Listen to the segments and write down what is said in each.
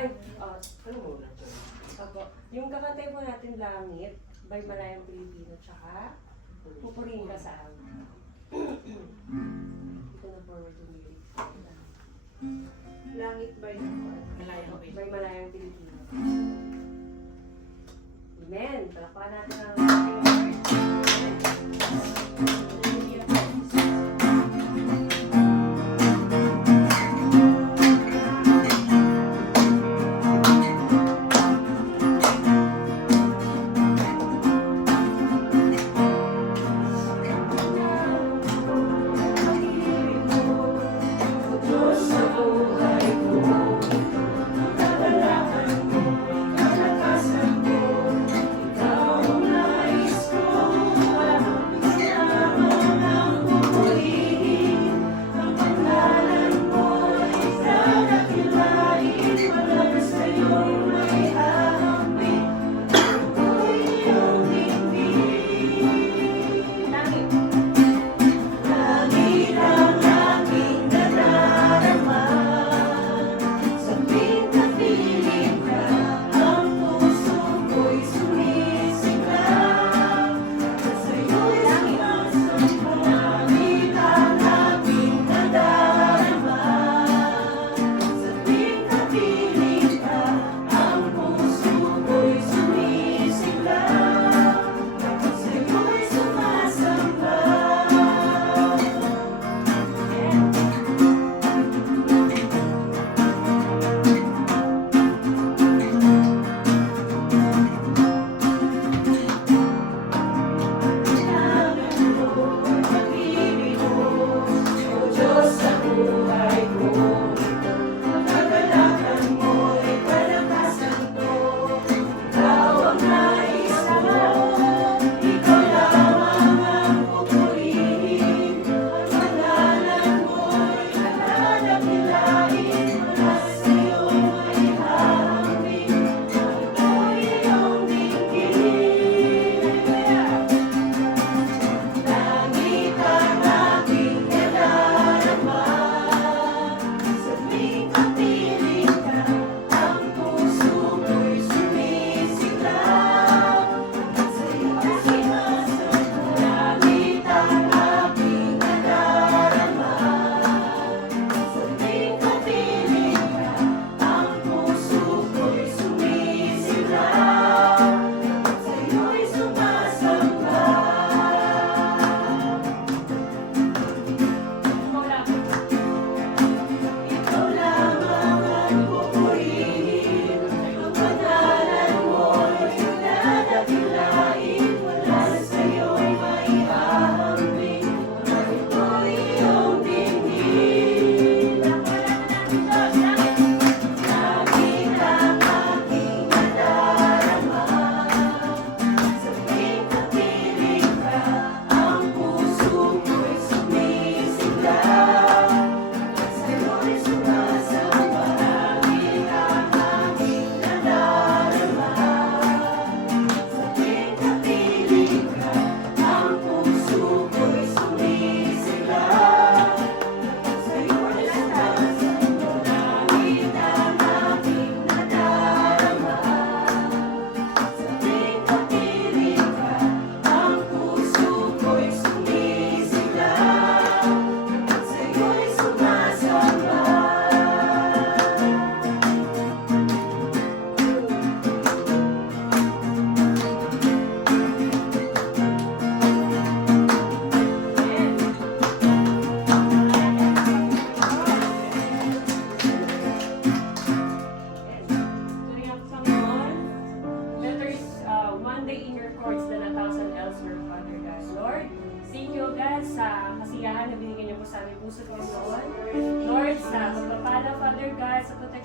Ay, ano muna to? Opo. Yung kakantay po natin Langit, by Malayang Pilipino, tsaka Pupurihin Ka Sa Amin. Ito na forward yung lyrics. Langit by Malayang Pilipino. Amen! Palakpakan natin ang ating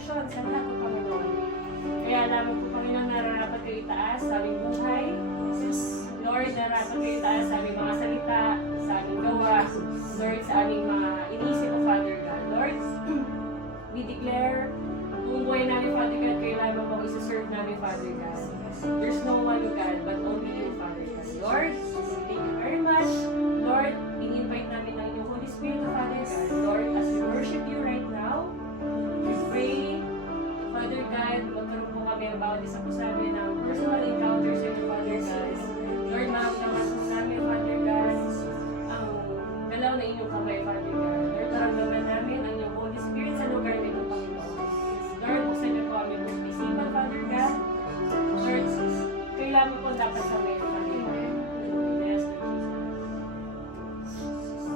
Lord. Sa lahat po, Panginoon. Kaya lamang po, Panginoon, nararapat kayo itaas sa aming buhay. Lord, nararapat kayo itaas sa aming mga salita, sa aming gawa, Lord, sa aming mga inisip o Father God. Lord, we declare, kung buhay namin, Father God, kayo lamang po isa-serve namin, Father God. There's no one, God, but only you, Father God. Lord, thank you very much. Lord, in-invite namin ang inyong Holy Spirit, Father God. Lord, as we worship you right now, we pray, Father God, ang bawat isa po sa amin ng personal encounters with you, Father God. Lord, maramdaman po namin, Father God, ang galaw na inyong kamay, Father God. Lord, maramdaman namin ang iyong Holy Spirit sa lugar nito, Panginoon. Lord, buksan niyo po kami ng isipan, Father God. Lord, kailangan po dapat kami, Father God. Yes, Lord Jesus.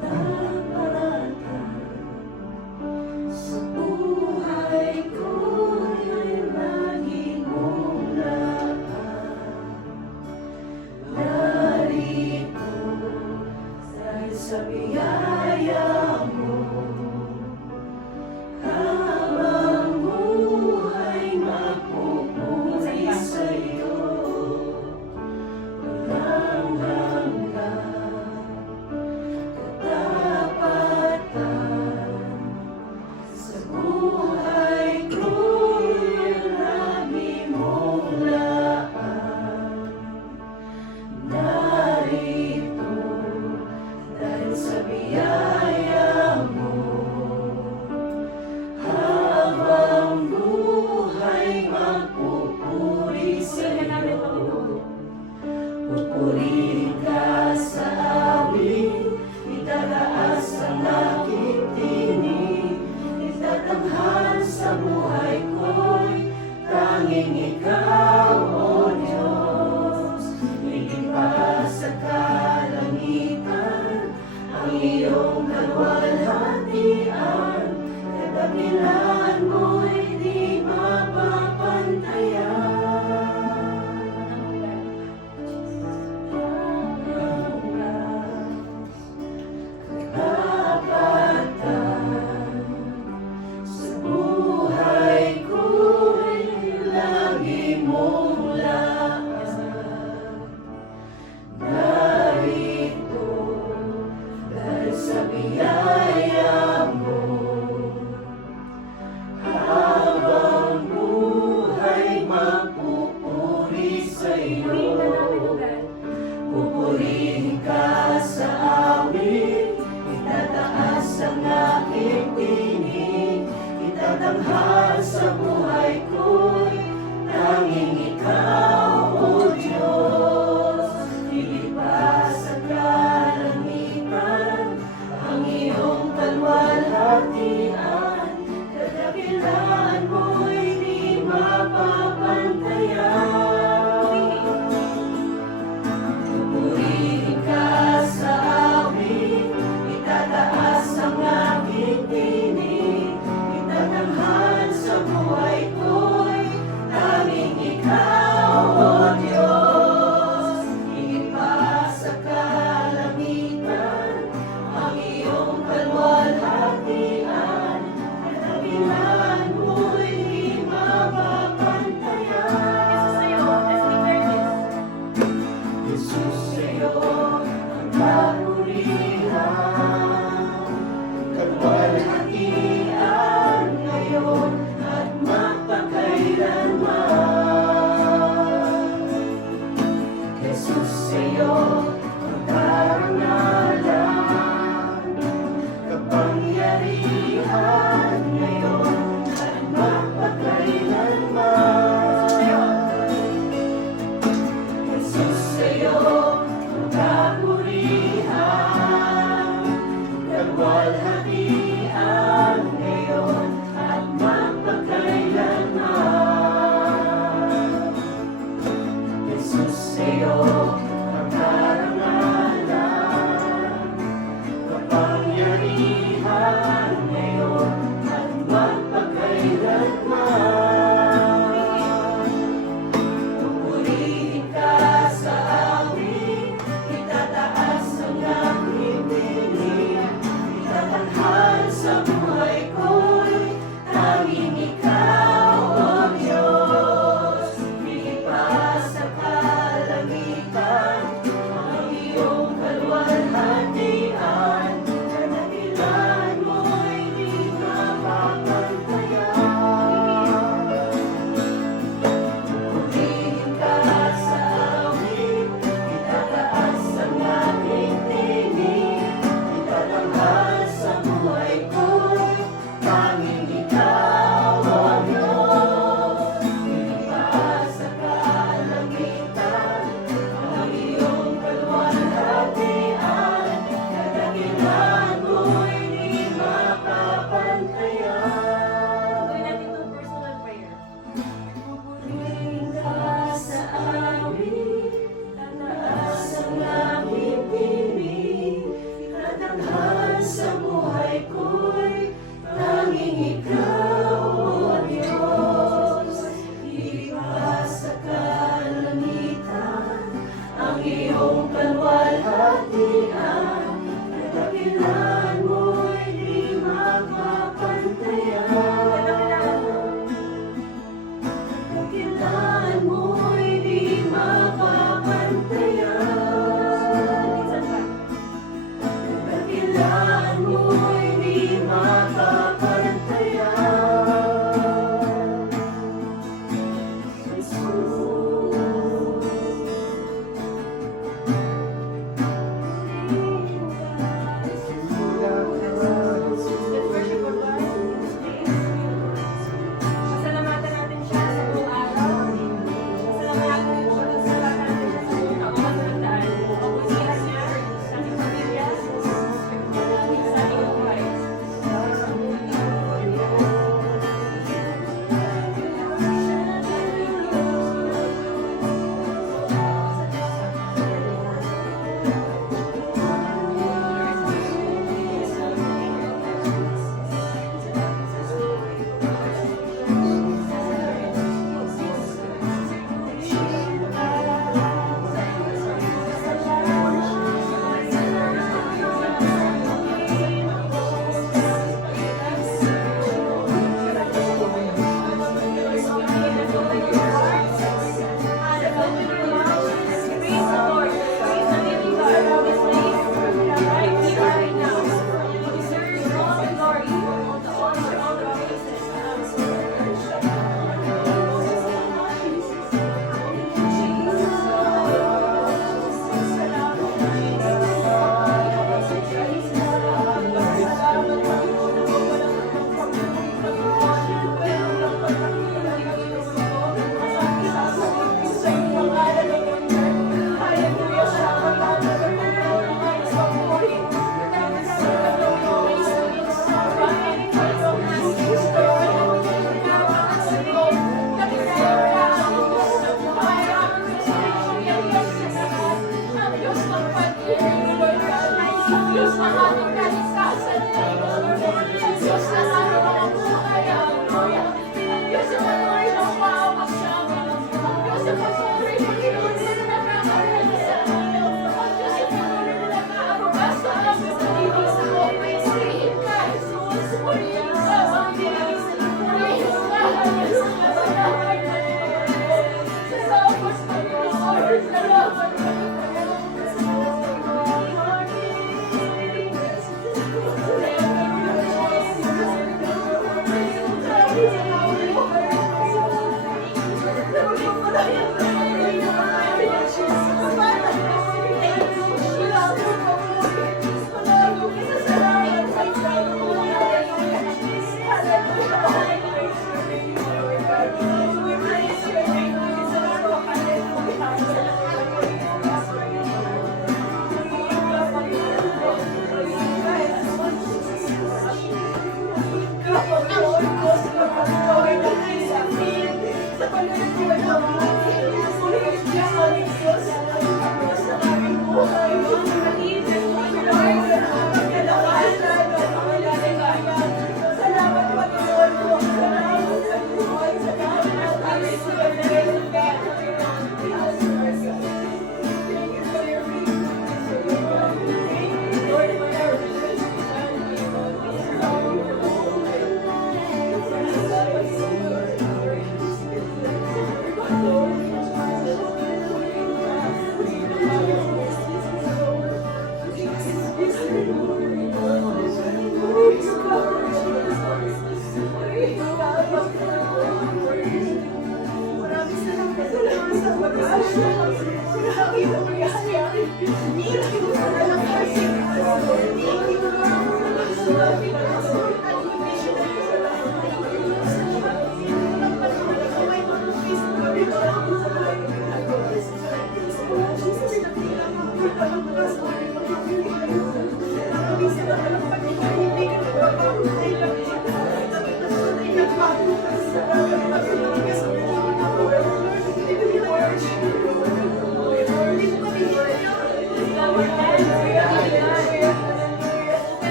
Thank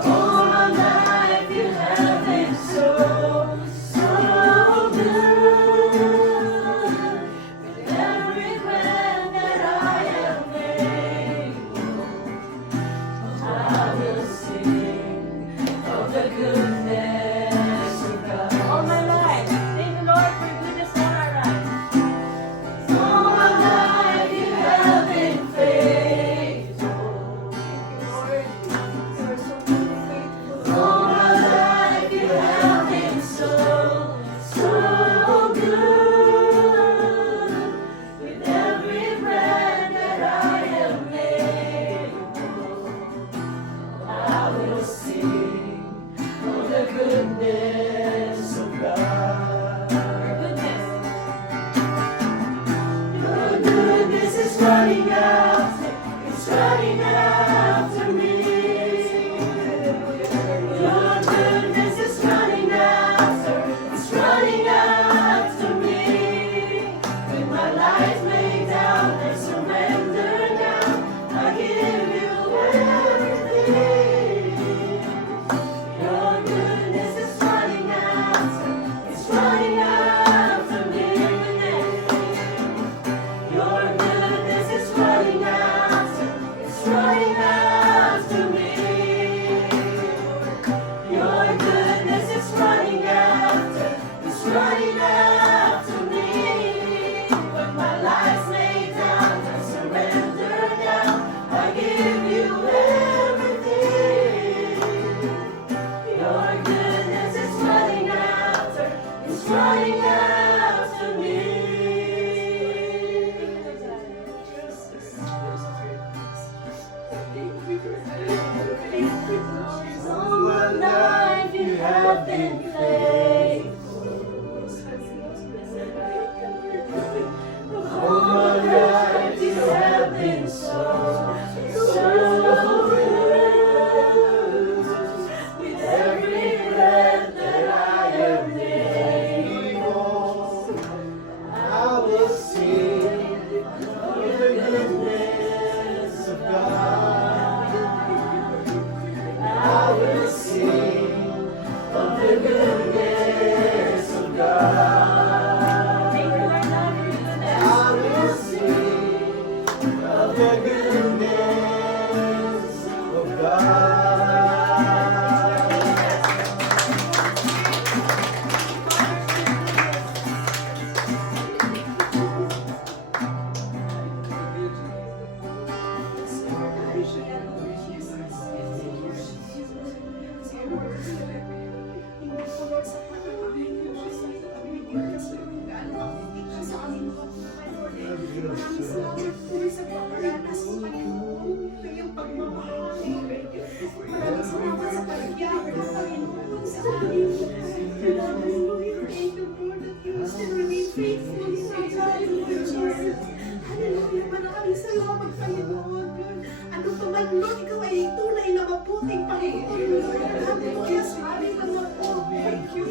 All my life you have Maraming salamat po sa pagkaranas mo, Panginoon, sa iyong pagmamahal. Maraming salamat sa pagyakan, Panginoon, sa amin. Hallelujah. Thank you, Lord, that you still remain faithful in our life, Lord Jesus. Hallelujah. Maraming salamat, Panginoon. Lord, ano pa man, Lord, ikaw ay tunay na mabuting Panginoon, Lord. Hallelujah. Sa aming mga po. Thank you.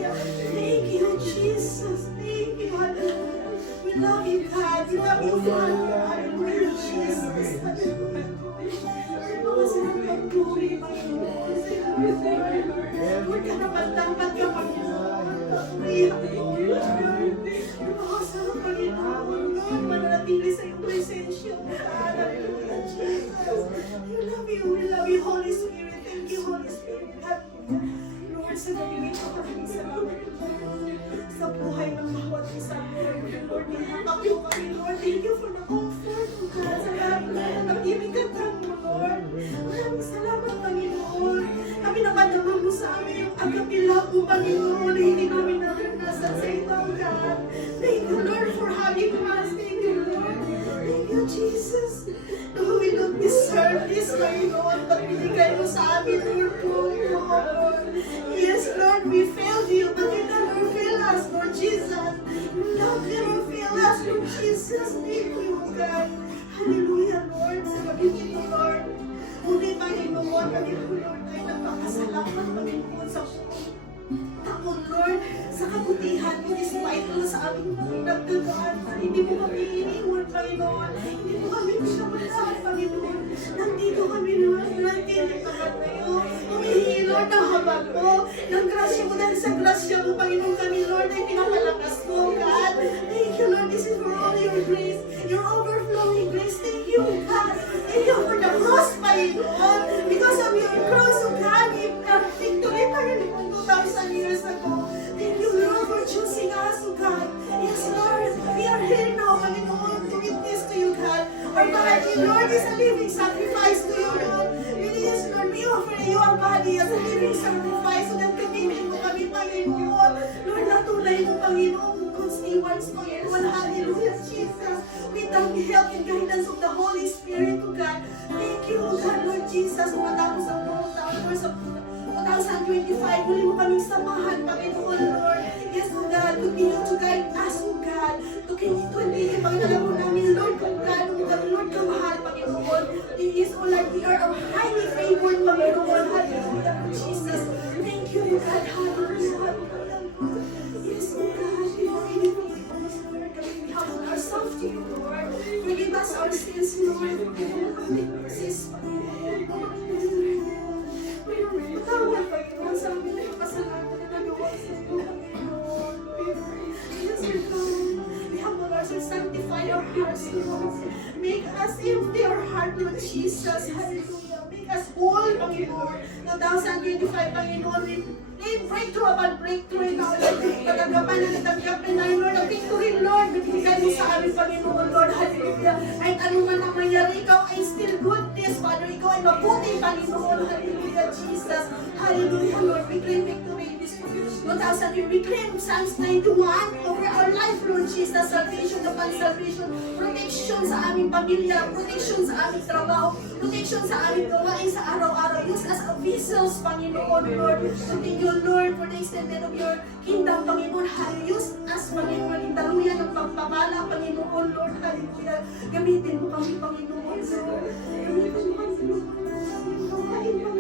Thank you, Jesus. Thank you, hallelujah. We love you, God. We love you, Father. Hallelujah, Jesus. Hallelujah. Mga sarap puri, Panginoon. Lord, kanapat-dapat ka, Panginoon. Hallelujah. Mga sarap, Panginoon. Lord, mananatili sa iyong presensya. Hallelujah, Jesus. We love you, Holy Spirit. Thank you, Holy Spirit. Hallelujah. Lord, sa gabi ito, maraming salamat sa buhay ng bawat isa, Lord. Nihakap mo kami, Lord. Thank you for the comfort, oh God, sa lahat na nag-ibigatan mo, Lord. Maraming salamat, Panginoon. Kami napadama mo sa amin yung agapila mo, Panginoon, na hindi namin naranasan sa ikaw, God. Thank you, Lord, for having us. Thank you, Lord. Thank you, Jesus. Though we don't deserve this, Panginoon, but binigay mo sa amin, Lord, po, Lord. Yes, Lord, we failed you, but you never fail us, Lord Jesus. Love never fail us, Lord Jesus. Thank you, God. Hallelujah, Lord. Sa gabi nito, Lord. Muli, Panginoon, kami po, Lord, ay nagpapasalamat, Panginoon, sa taon, Lord, sa kabutihan mo, despite mo sa aming nagdadaan, hindi mo kami iniwan, Panginoon. Hindi mo kami pinapalahan, Panginoon. Nandito kami, Lord, nagtinig naman kayo. Humihingi, Lord, ng habag mo, ng grasya mo, dahil sa grasya mo, Panginoon, kami, Lord, ay pinapalakas mo, God. Thank you, Lord, this is for all your grace, your overflowing grace. Thank you, God. Thank you for the cross, Panginoon. Because of your cross, oh God, we have victory, Panginoon, 2,000 years ago. Thank you, Lord, for choosing us, oh God. Yes, Lord, we are here now, Panginoon, to witness to you, God. Our body, Lord, is a living sacrifice to you, Lord. Yes, Lord, we offer you our body as a living sacrifice so that gamitin mo kami, Panginoon. Lord, natunay mo, Panginoon, good stewards, Panginoon. Hallelujah, Jesus. With the help and guidance of the Holy Spirit, oh God. Thank you, oh God, Lord Jesus. Matapos ang buong taon, Lord, sa 2025, muli mo kaming samahan, Panginoon, Lord. Yes, oh God, continue to guide us, oh God. To continue, Panginoon mo namin, Lord, kung gaano mo kami, Lord, kamahal, Panginoon. Yes, oh Lord, we are a highly favored, Panginoon. Hallelujah, Jesus. Thank you, oh God. Hallelujah. Yes, oh God, we are really Holy Spirit. We have ourselves to you, Lord. Forgive us our sins, Lord. Sis, patawad, Panginoon, sa amin na yung kasalanan na nagawa sa iyo, Panginoon. Yes, Lord. We humble ourselves, sanctify our hearts, Lord. Make us empty our heart, Lord Jesus. Hallelujah. Make us whole, Panginoon. 2025, Panginoon, we breakthrough upon breakthrough in our life. Tatagapan na natagapan na, Lord. Ang victory, Lord, binigay mo sa amin, Panginoon, Lord. Hallelujah. Kahit ano man ang mangyari, ikaw ay still goodness, Father. Ikaw ay mabuti, Panginoon. Hallelujah, Jesus. Hallelujah, Lord. We claim victory in this 2000. We claim Psalms 91 over our life, Lord Jesus. Salvation upon salvation. Protection sa aming pamilya. Protection sa aming trabaho. Protection sa aming gawain sa araw-araw. Use as a vessels, Panginoon, Lord. Continue, Lord, for the extended of your kingdom, Panginoon. Use us, Panginoon, in daluyan ng pagpapala, Panginoon, Lord. Hallelujah. Gamitin mo kami, Panginoon, Lord. Gamitin mo kami, Panginoon.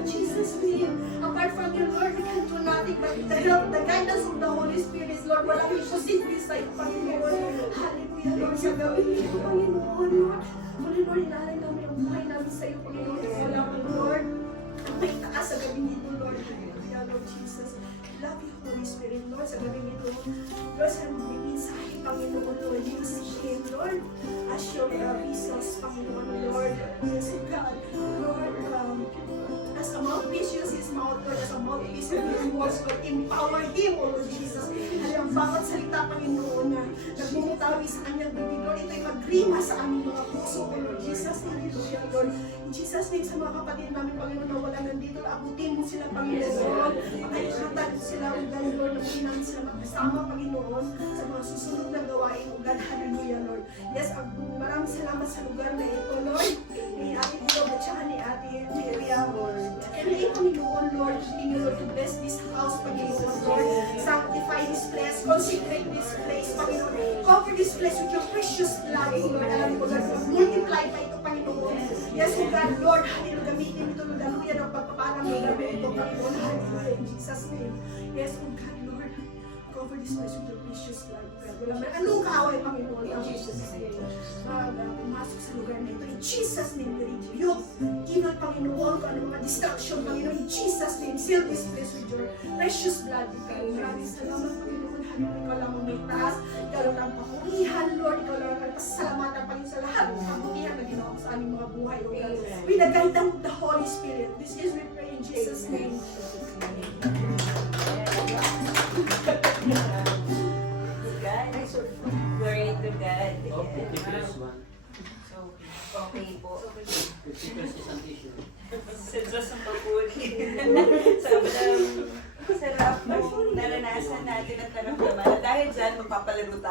In Jesus' name. Apart from you, Lord, we can do nothing but with the help, the guidance of the Holy Spirit, Lord. Walang imposible sa iyo, Panginoon. Hallelujah, Lord. Sa gawin niyo, Panginoon, Lord. Muli, Lord, inalay namin ang buhay namin sa iyo, Panginoon. Wala mo, Lord. Ang may taas sa gabi nito, Lord. Hallelujah, Lord Jesus. Love you, Holy Spirit, Lord, sa gabi nito. Lord, sa mga mensahe, Panginoon, Lord, use him, Lord, as your vessels, Panginoon, Lord. Yes, God, Lord, as a mouthpiece, use his mouth, Lord, as a mouthpiece, use his words, Lord, empower him, O Lord Jesus. Ang bawat salita, Panginoon, na nagmumutawi sa kanyang bibig, Lord, ito'y magrima sa aming mga puso, O Lord Jesus. Hallelujah, Lord. In Jesus' name, sa mga kapatid namin, Panginoon, na wala nandito, abutin mo sila, Panginoon. Makaikatan sila, O God, Lord, abutin namin sila magkasama, Panginoon, sa mga susunod na gawain, O God. Hallelujah, Lord. Yes, ang salamat sa lugar na ito, Lord. Ni Ate Dilo at saka ni Ate Miriam. And ay, Panginoon, Lord, continue, Lord, to bless this house, Panginoon, Lord. Sanctify this place, consecrate this place, Panginoon. Cover this place with your precious blood, O Lord. Alam ko, Lord, multiply pa ito, Panginoon. Yes, O God, Lord, hallelujah, gamitin ito, Lord, hallelujah, ng pagpapalang mo gamitin ito, Panginoon, hallelujah, in Jesus' name. Yes, O God, Lord, cover this place with your precious blood, O God. Wala man, anong kaaway, Panginoon, in Jesus' name. Pumasok sa lugar na ito, in Jesus' name, we rebuke evil, Panginoon, kung ano mga distraction, Panginoon, in Jesus' name, seal this place with your precious blood, O God. Maraming salamat, Panginoon, hallelujah, ikaw lang ang may taas, ikaw lang ang papurihan, Lord, ikaw lang ang pasalamatan, Panginoon, sa lahat ng kabutihan na ginawa mo sa aming mga buhay, O God. We nag-guide of the Holy Spirit. This is we pray in Jesus' name. Glory to God. Okay, the first one. Okay po. 50 pesos isang tissue. Sa Diyos ang papuri. Sobrang sarap pong naranasan natin at naramdaman. Dahil dyan, magpapalaro tayo.